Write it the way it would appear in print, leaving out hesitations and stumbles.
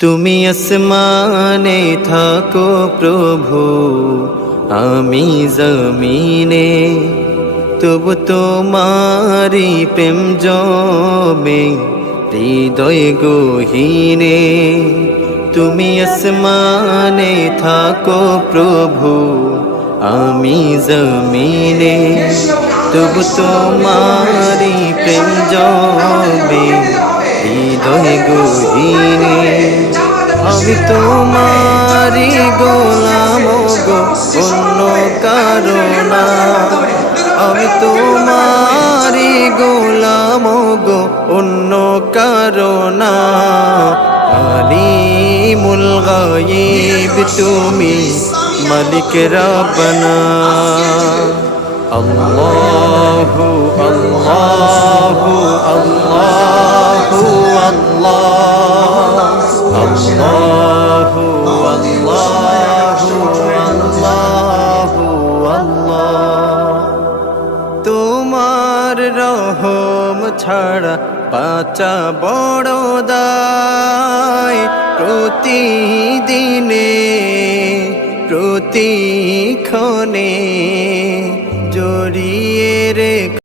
তুমি আসমানে থাকো প্রভু, আমি জমিনে, তবু তোমারি প্রেম জমে হৃদয় গহীনে। তুমি আসমানে থাকো প্রভু, আমি জমিনে, তবু তোমারি প্রেম জমে হৃদয় গহীনে। আমি তোমারি গোলাম গো, অন্য কারো না। আমি তোমারি গোলাম গো, অন্য কারো না। আলিমুল গায়ব তুমি, মালিক রব্বানা। আল্লাহু আল্লাহু আল্লাহু আল্লাহ, আল্লাহু আল্লাহু আল্লাহু আল্লাহ। তোমার রহম ছাড়া বাঁচা বড় দায়, প্রতিদিনে প্রতিক্ষণে জড়িয়ে রেখো